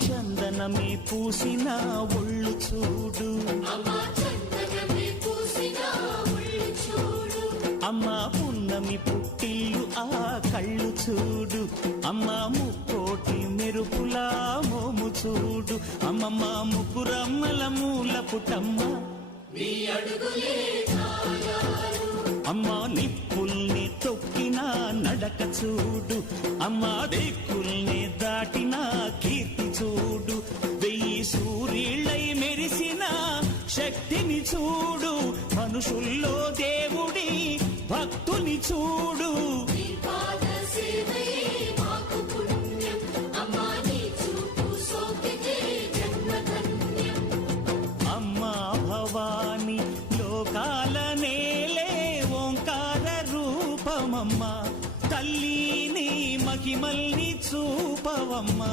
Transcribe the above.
చందనమే పూసిన ఒళ్ళు చూడు, అమ్మా పున్నమి పుట్టిల్లు ఆ కళ్ళు చూడు, అమ్మా ముక్కోటి మెరుపులా మోము చూడు, అమ్మమ్మ ముగ్గురమ్మల మూల పుటమ్మ అమ్మా నిప్పుల్ని తొక్కిన నడక చూడు, అమ్మా దిక్కుల్ని దాటిన కీర్తి చూడు, 1000 సూర్యుళ్ళై మెరిసిన శక్తిని చూడు, మనుషుల్లో దేవుడి భక్తుని చూడు. అమ్మా భవాని లోకాల నేలే ఓంకార రూపమమ్మా, తల్లిని మహిమల్ని చూపవమ్మా.